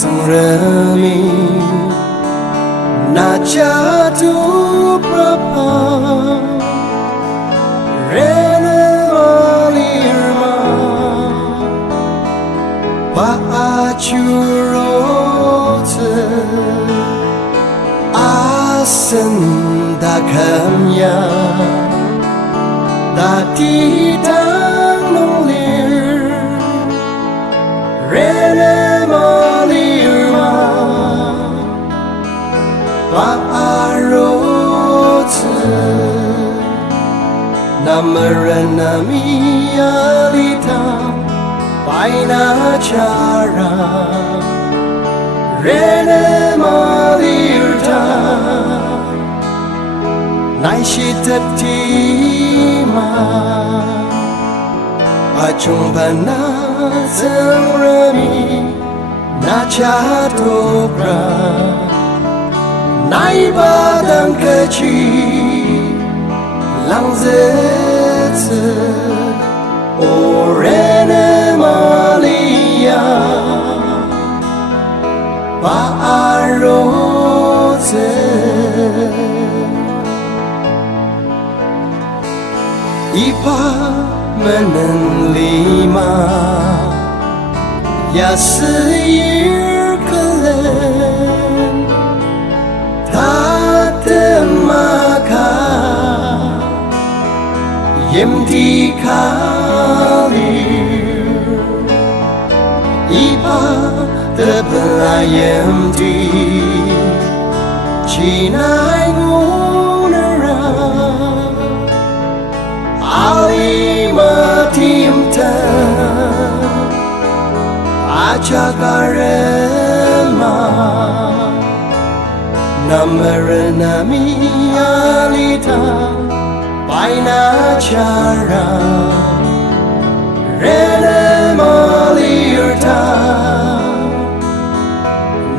Sangrami Najatu Prabha Renemalirma Paachurote Asendakamya Dati Danglir Renemalirma Paarote Namaranami Alita Paina Chara Renemalirta Naishitatima Pachumpana Sangrami Nachatopra Naibadang Kachi Langzetse Orenemalia Paarote Ipa menen lima Yasir kelen Tatemaka Yemdi kalir Ipa tebla yemdi Chinay ngunara Alima timta Achakarema Namaranami alita Paina chara Renemalirta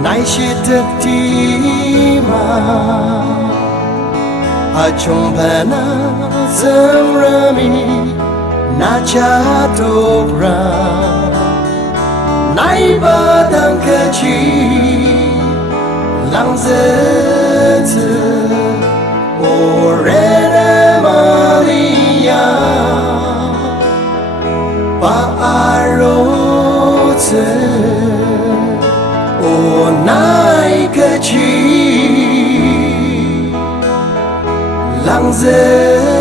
Naishitatima Achumpana Sangrami Nachatopra Naibadang Kachi Langzetse Orenemalia Paarote O Naikachi Langzetse